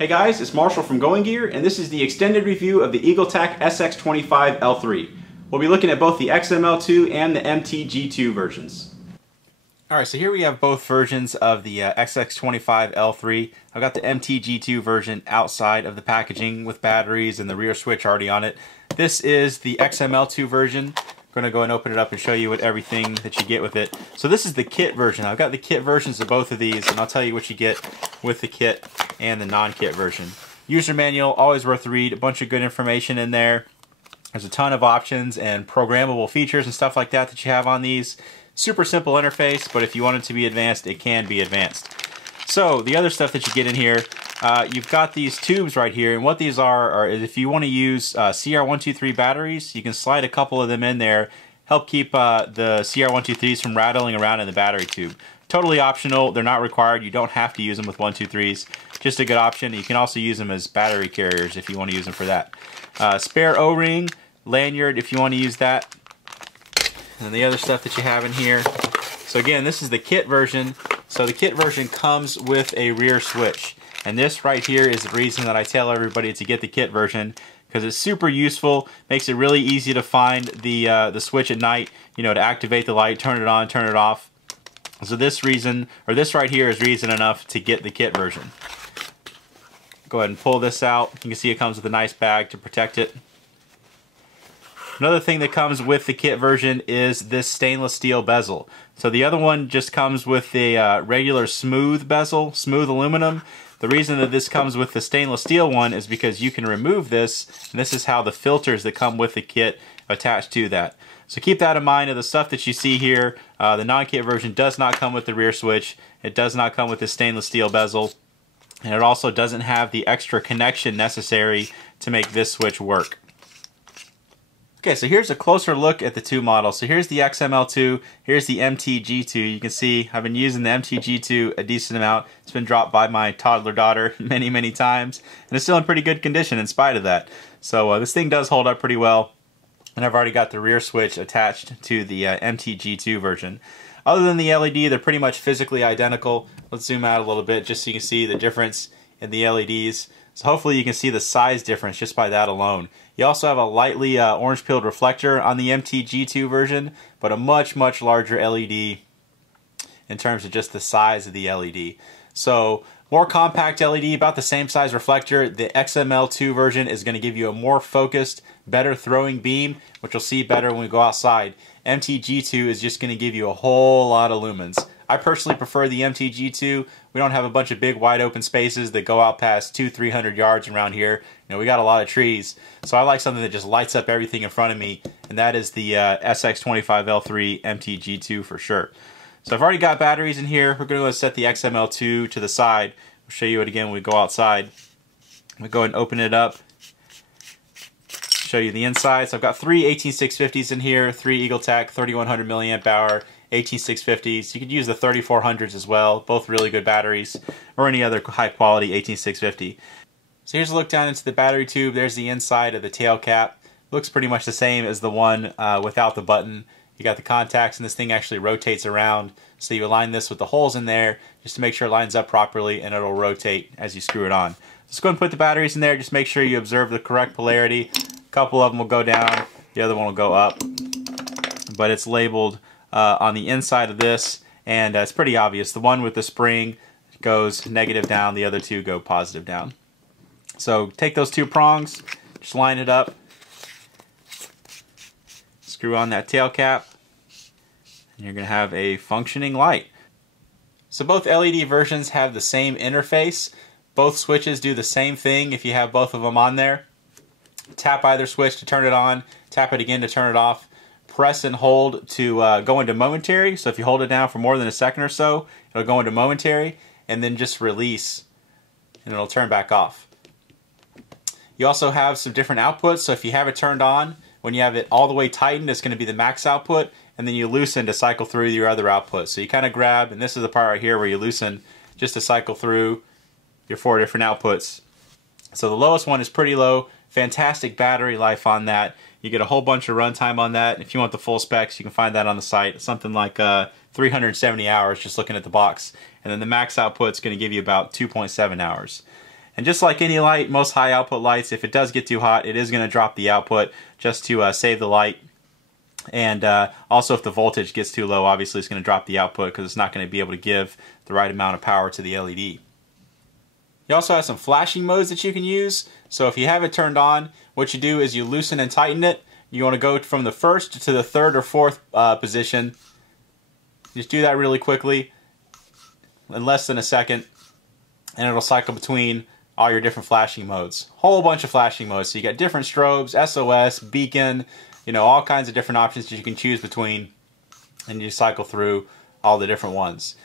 Hey guys, it's Marshall from Going Gear, and this is the extended review of the Eagletac SX25L3. We'll be looking at both the XML2 and the MTG2 versions. Alright, so here we have both versions of the SX25L3. I've got the MTG2 version outside of the packaging with batteries and the rear switch already on it. This is the XML2 version. I'm going to go and open it up and show you what everything that you get with it. So this is the kit version. I've got the kit versions of both of these, and I'll tell you what you get with the kit and the non-kit version. User manual, always worth the read. A bunch of good information in there. There's a ton of options and programmable features and stuff like that that you have on these. Super simple interface, but if you want it to be advanced, it can be advanced. So the other stuff that you get in here, you've got these tubes right here, and what these are if you want to use CR123 batteries, you can slide a couple of them in there, help keep the CR123s from rattling around in the battery tube. Totally optional, they're not required, you don't have to use them with 123s, just a good option. You can also use them as battery carriers if you want to use them for that. Spare O-ring, lanyard if you want to use that. And the other stuff that you have in here. So again, this is the kit version. So the kit version comes with a rear switch. And this right here is the reason that I tell everybody to get the kit version, because it's super useful, makes it really easy to find the switch at night, you know, to activate the light, turn it on, turn it off. So this right here is reason enough to get the kit version. Go ahead and pull this out. You can see it comes with a nice bag to protect it. Another thing that comes with the kit version is this stainless steel bezel. So the other one just comes with a regular smooth bezel, smooth aluminum. The reason that this comes with the stainless steel one is because you can remove this, and this is how the filters that come with the kit attach to that. So keep that in mind. Of the stuff that you see here, the non-kit version does not come with the rear switch. It does not come with the stainless steel bezel. And it also doesn't have the extra connection necessary to make this switch work. Okay, so here's a closer look at the two models. So here's the XML2, here's the MTG2. You can see I've been using the MTG2 a decent amount. It's been dropped by my toddler daughter many times, and it's still in pretty good condition in spite of that. So this thing does hold up pretty well, and I've already got the rear switch attached to the MTG2 version. Other than the LED, they're pretty much physically identical. Let's zoom out a little bit just so you can see the difference in the LEDs. So hopefully you can see the size difference just by that alone. You also have a lightly orange-pilled reflector on the MTG2 version, but a much larger LED in terms of just the size of the LED. So more compact LED, about the same size reflector. The XML2 version is going to give you a more focused, better throwing beam, which you'll see better when we go outside. MTG2 is just going to give you a whole lot of lumens. I personally prefer the MTG2. We don't have a bunch of big wide open spaces that go out past 200-300 yards around here. You know, we got a lot of trees. So I like something that just lights up everything in front of me, and that is the SX25L3 MTG2 for sure. So I've already got batteries in here. We're going to go set the XML2 to the side. We'll show you it again when we go outside. I'm going to go ahead and open it up. Show you the inside. So I've got three 18650s in here, three Eagletac 3100 milliamp hour 18650s. You could use the 3400s as well, both really good batteries, or any other high quality 18650. So here's a look down into the battery tube. There's the inside of the tail cap. Looks pretty much the same as the one without the button. You got the contacts, and this thing actually rotates around. So you align this with the holes in there just to make sure it lines up properly, and it'll rotate as you screw it on. Just go ahead and put the batteries in there. Just make sure you observe the correct polarity. A couple of them will go down, the other one will go up. But it's labeled on the inside of this, and it's pretty obvious. The one with the spring goes negative down, the other two go positive down. So take those two prongs, just line it up, screw on that tail cap, and you're going to have a functioning light. So both LED versions have the same interface. Both switches do the same thing if you have both of them on there. Tap either switch to turn it on, tap it again to turn it off. Press and hold to go into momentary. So if you hold it down for more than a second or so, it'll go into momentary, and then just release, and it'll turn back off. You also have some different outputs. So if you have it turned on, when you have it all the way tightened, it's going to be the max output, and then you loosen to cycle through your other outputs. So you kind of grab, and this is the part right here where you loosen just to cycle through your 4 different outputs. So the lowest one is pretty low. Fantastic battery life on that. You get a whole bunch of runtime on that. If you want the full specs, you can find that on the site. Something like 370 hours just looking at the box. And then the max output is going to give you about 2.7 hours. And just like any light, most high output lights, if it does get too hot, it is going to drop the output just to save the light. And also if the voltage gets too low, obviously it's going to drop the output because it's not going to be able to give the right amount of power to the LED. You also have some flashing modes that you can use. So if you have it turned on, what you do is you loosen and tighten it. You want to go from the first to the third or fourth position. Just do that really quickly, in less than a second, and it'll cycle between all your different flashing modes. Whole bunch of flashing modes. So you got different strobes, SOS, beacon, you know, all kinds of different options that you can choose between, and you cycle through all the different ones.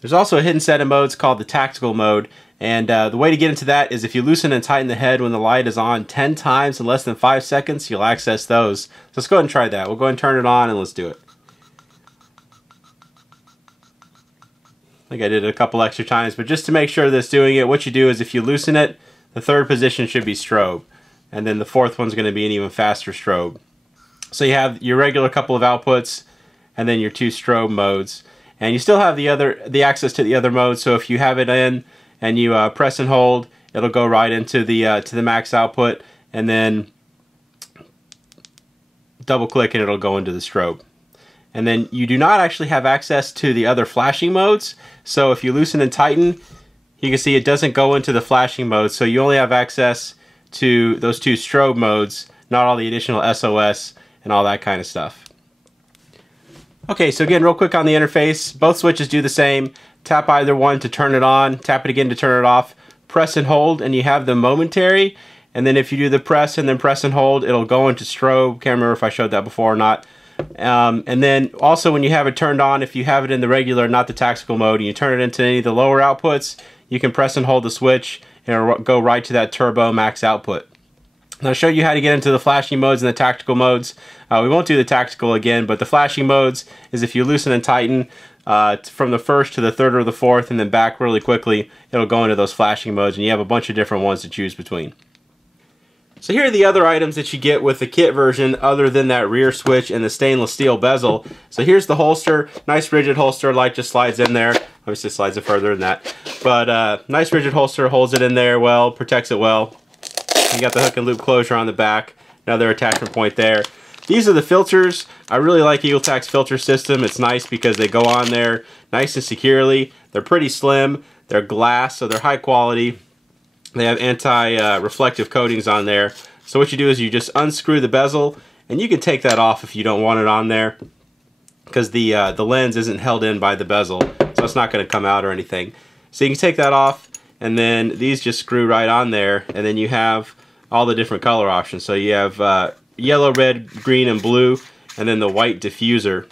There's also a hidden set of modes called the tactical mode, and the way to get into that is if you loosen and tighten the head when the light is on 10 times in less than 5 seconds, you'll access those. So let's go ahead and try that. We'll go ahead and turn it on and let's do it. I think I did it a couple extra times, but just to make sure that it's doing it, what you do is if you loosen it, the third position should be strobe, and then the fourth one's going to be an even faster strobe. So you have your regular couple of outputs, and then your 2 strobe modes. And you still have the access to the other modes, so if you have it in and you press and hold, it'll go right into the max output, and then double click and it'll go into the strobe. And then you do not actually have access to the other flashing modes, so if you loosen and tighten, you can see it doesn't go into the flashing mode, so you only have access to those 2 strobe modes, not all the additional SOS and all that kind of stuff. Okay, so again, real quick on the interface, both switches do the same. Tap either one to turn it on, tap it again to turn it off, press and hold, and you have the momentary. And then if you do the press and then press and hold, it'll go into strobe. Can't remember if I showed that before or not. And then also when you have it turned on, if you have it in the regular, not the tactical mode, and you turn it into any of the lower outputs, you can press and hold the switch and it'll go right to that turbo max output. Now, I'll show you how to get into the flashing modes and the tactical modes. We won't do the tactical again, but the flashing modes is if you loosen and tighten from the first to the third or the fourth and then back really quickly, it'll go into those flashing modes, and you have a bunch of different ones to choose between. So here are the other items that you get with the kit version other than that rear switch and the stainless steel bezel. So here's the holster, nice rigid holster, light just slides in there. Obviously slides it further than that. But nice rigid holster, holds it in there well, protects it well. You got the hook and loop closure on the back, another attachment point there. These are the filters. I really like Eagletac's filter system. It's nice because they go on there nice and securely. They're pretty slim, they're glass, so they're high quality. They have anti-reflective coatings on there. So what you do is you just unscrew the bezel, and you can take that off if you don't want it on there, because the lens isn't held in by the bezel, so it's not going to come out or anything. So you can take that off, and then these just screw right on there, and then you have all the different color options. So you have yellow, red, green, and blue, and then the white diffuser.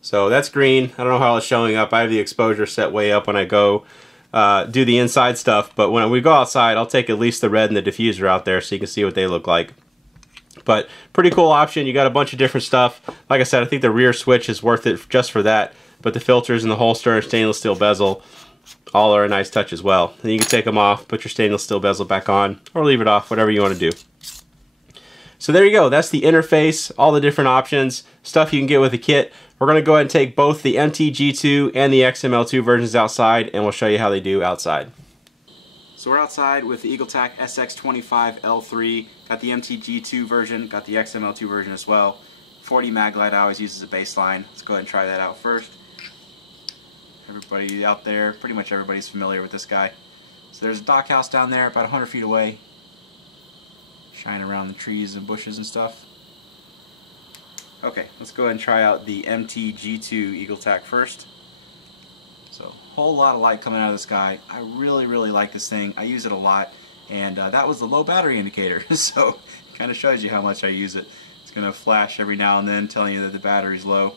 So that's green. I don't know how it's showing up. I have the exposure set way up when I go do the inside stuff, but when we go outside, I'll take at least the red and the diffuser out there so you can see what they look like. But pretty cool option. You got a bunch of different stuff. Like I said, I think the rear switch is worth it just for that, but the filters and the holster and stainless steel bezel all are a nice touch as well. Then you can take them off, put your stainless steel bezel back on, or leave it off, whatever you want to do. So there you go. That's the interface, all the different options, stuff you can get with the kit. We're going to go ahead and take both the MTG2 and the XML2 versions outside, and we'll show you how they do outside. So we're outside with the Eagletac SX25L3. Got the MTG2 version, got the XML2 version as well. 40 mag light I always use as a baseline. Let's go ahead and try that out first. Everybody out there, pretty much everybody's familiar with this guy. So there's a dock house down there about 100 feet away. Shine around the trees and bushes and stuff. Okay, let's go ahead and try out the MTG2 Eagletac first. So, whole lot of light coming out of the sky. I really like this thing. I use it a lot, and that was the low battery indicator. So, it kind of shows you how much I use it. It's going to flash every now and then telling you that the battery's low.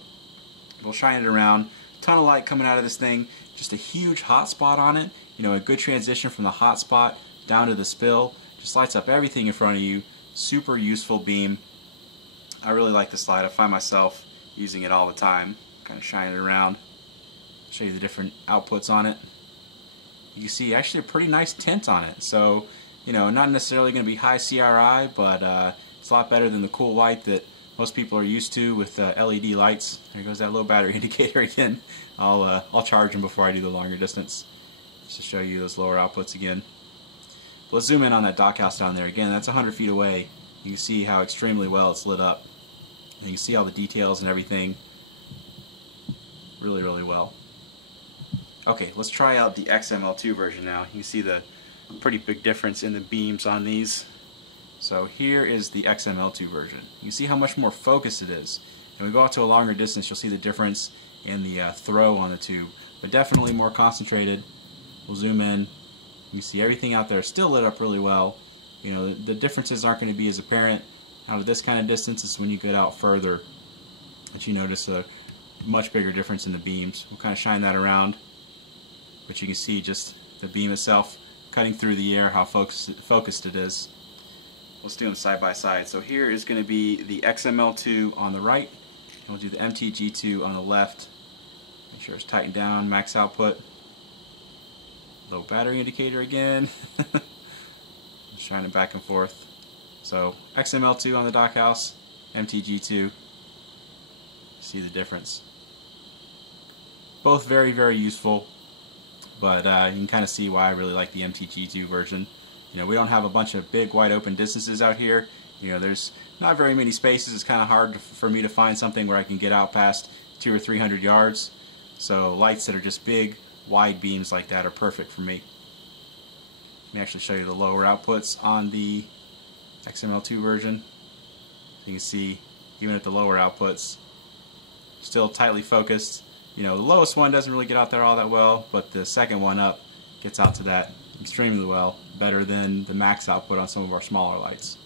We'll shine it around. Ton of light coming out of this thing. Just a huge hot spot on it. You know, a good transition from the hot spot down to the spill. Just lights up everything in front of you. Super useful beam. I really like this light. I find myself using it all the time. Kind of shine it around. Show you the different outputs on it. You can see actually a pretty nice tint on it. So, you know, not necessarily going to be high CRI, but it's a lot better than the cool light that most people are used to with LED lights. There goes that low battery indicator again. I'll charge them before I do the longer distance. just to show you those lower outputs again. Let's zoom in on that dock house down there. Again, that's 100 feet away. You can see how extremely well it's lit up. And you can see all the details and everything really, really well. Okay, let's try out the XML2 version now. You can see the pretty big difference in the beams on these. So here is the XML2 version. You can see how much more focused it is. And we go out to a longer distance, you'll see the difference in the throw on the tube. But definitely more concentrated. We'll zoom in. You see everything out there still lit up really well. You know, the differences aren't going to be as apparent out of this kind of distance. It's when you get out further that you notice a much bigger difference in the beams. We'll kind of shine that around, but you can see just the beam itself cutting through the air, how focused it is. Let's do them side by side. So here is going to be the XML2 on the right, and we'll do the MTG2 on the left. Make sure it's tightened down, max output. Low battery indicator again. Shine it back and forth. So XML2 on the dock house, MTG2. See the difference. Both very, very useful, but you can kind of see why I really like the MTG2 version. You know, we don't have a bunch of big wide open distances out here. You know, there's not very many spaces. It's kind of hard for me to find something where I can get out past 200 or 300 yards. So lights that are just big, wide beams like that are perfect for me. Let me actually show you the lower outputs on the XML2 version. You can see, even at the lower outputs, still tightly focused. You know, the lowest one doesn't really get out there all that well, but the second one up gets out to that extremely well, better than the max output on some of our smaller lights.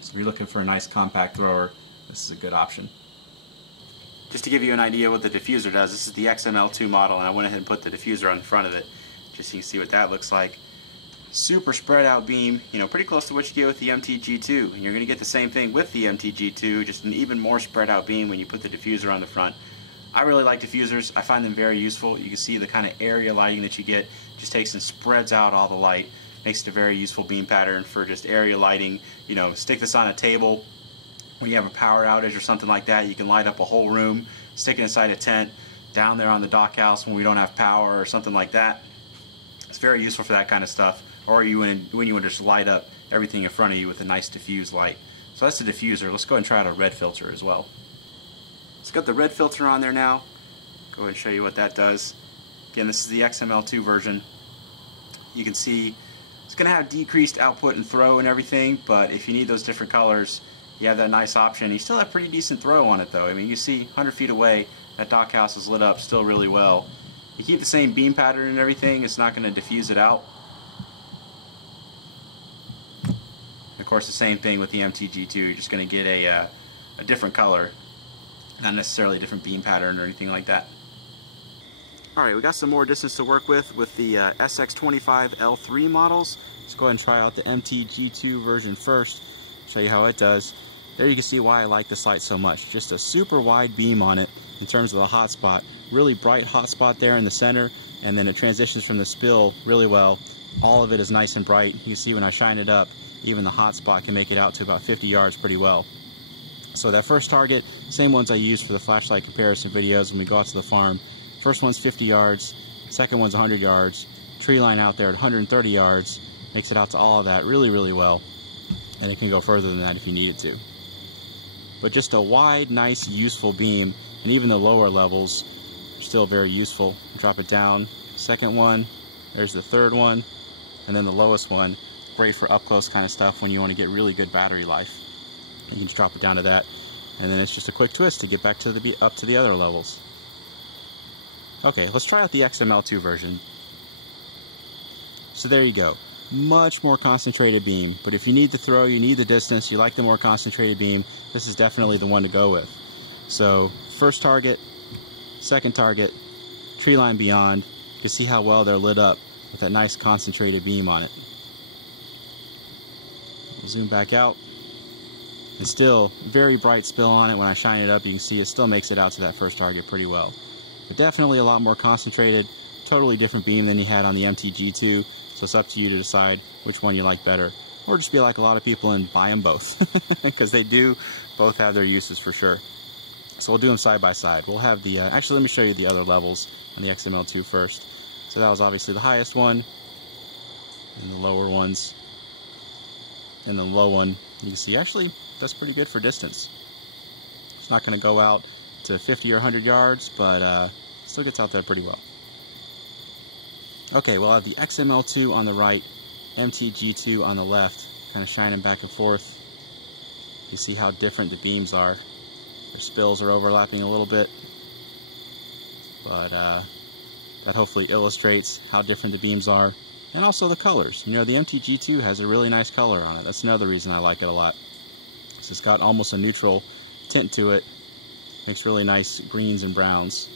So if you're looking for a nice compact thrower, this is a good option. Just to give you an idea what the diffuser does, this is the XML2 model, and I went ahead and put the diffuser on the front of it, just so you can see what that looks like. Super spread out beam, you know, pretty close to what you get with the MTG2, and you're going to get the same thing with the MTG2, just an even more spread out beam when you put the diffuser on the front. I really like diffusers. I find them very useful. You can see the kind of area lighting that you get just takes and spreads out all the light. Makes it a very useful beam pattern for just area lighting. You know, stick this on a table when you have a power outage or something like that. You can light up a whole room, stick it inside a tent, down there on the dock house when we don't have power or something like that. It's very useful for that kind of stuff. Or when you want to just light up everything in front of you with a nice diffused light. So that's the diffuser. Let's go ahead and try out a red filter as well. It's got the red filter on there now. Go ahead and show you what that does. Again, this is the XML2 version. You can see it's going to have decreased output and throw and everything, but if you need those different colors, you have that nice option. You still have pretty decent throw on it though. I mean, you see 100 feet away, that dock house is lit up still really well. You keep the same beam pattern and everything, it's not going to diffuse it out. Of course, the same thing with the MTG2. You're just going to get a different color, not necessarily a different beam pattern or anything like that. Alright, we got some more distance to work with the SX25L3 models. Let's go ahead and try out the MTG2 version first, show you how it does. There you can see why I like this light so much. Just a super wide beam on it in terms of the hot spot. Really bright hot spot there in the center, and then it transitions from the spill really well. All of it is nice and bright. You can see when I shine it up, even the hot spot can make it out to about 50 yards pretty well. So that first target, same ones I use for the flashlight comparison videos when we go out to the farm. First one's 50 yards, second one's 100 yards, tree line out there at 130 yards, makes it out to all of that really, really well, and it can go further than that if you need it to. But just a wide, nice, useful beam, and even the lower levels are still very useful. Drop it down, second one, there's the third one, and then the lowest one, great for up close kind of stuff when you want to get really good battery life. You can just drop it down to that, and then it's just a quick twist to get back to up to the other levels. Okay, let's try out the XML2 version. So there you go. Much more concentrated beam, but if you need the throw, you need the distance, you like the more concentrated beam, this is definitely the one to go with. So, first target, second target, tree line beyond, you can see how well they're lit up with that nice concentrated beam on it. Zoom back out. And still, very bright spill on it. When I shine it up, you can see it still makes it out to that first target pretty well. But definitely a lot more concentrated, totally different beam than you had on the MTG2, so it's up to you to decide which one you like better. Or just be like a lot of people and buy them both, because they do both have their uses for sure. So we'll do them side by side. We'll have the, actually let me show you the other levels on the XML2 first. So that was obviously the highest one, and the lower ones, and the low one. You can see actually that's pretty good for distance. It's not going to go out to 50 or 100 yards, but still gets out there pretty well. Okay, we'll have the XML2 on the right, MTG2 on the left, kind of shining back and forth. You see how different the beams are. Their spills are overlapping a little bit, but that hopefully illustrates how different the beams are, and also the colors. You know, the MTG2 has a really nice color on it. That's another reason I like it a lot. So it's got almost a neutral tint to it. Makes really nice greens and browns.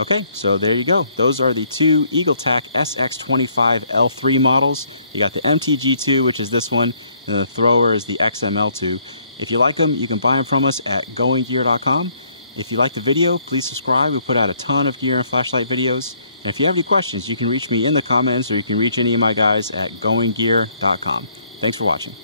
Okay, so there you go. Those are the two Eagletac SX25L3 models. You got the MTG2, which is this one, and the thrower is the XML2. If you like them, you can buy them from us at goinggear.com. If you like the video, please subscribe. We put out a ton of gear and flashlight videos. And if you have any questions, you can reach me in the comments, or you can reach any of my guys at goinggear.com. Thanks for watching.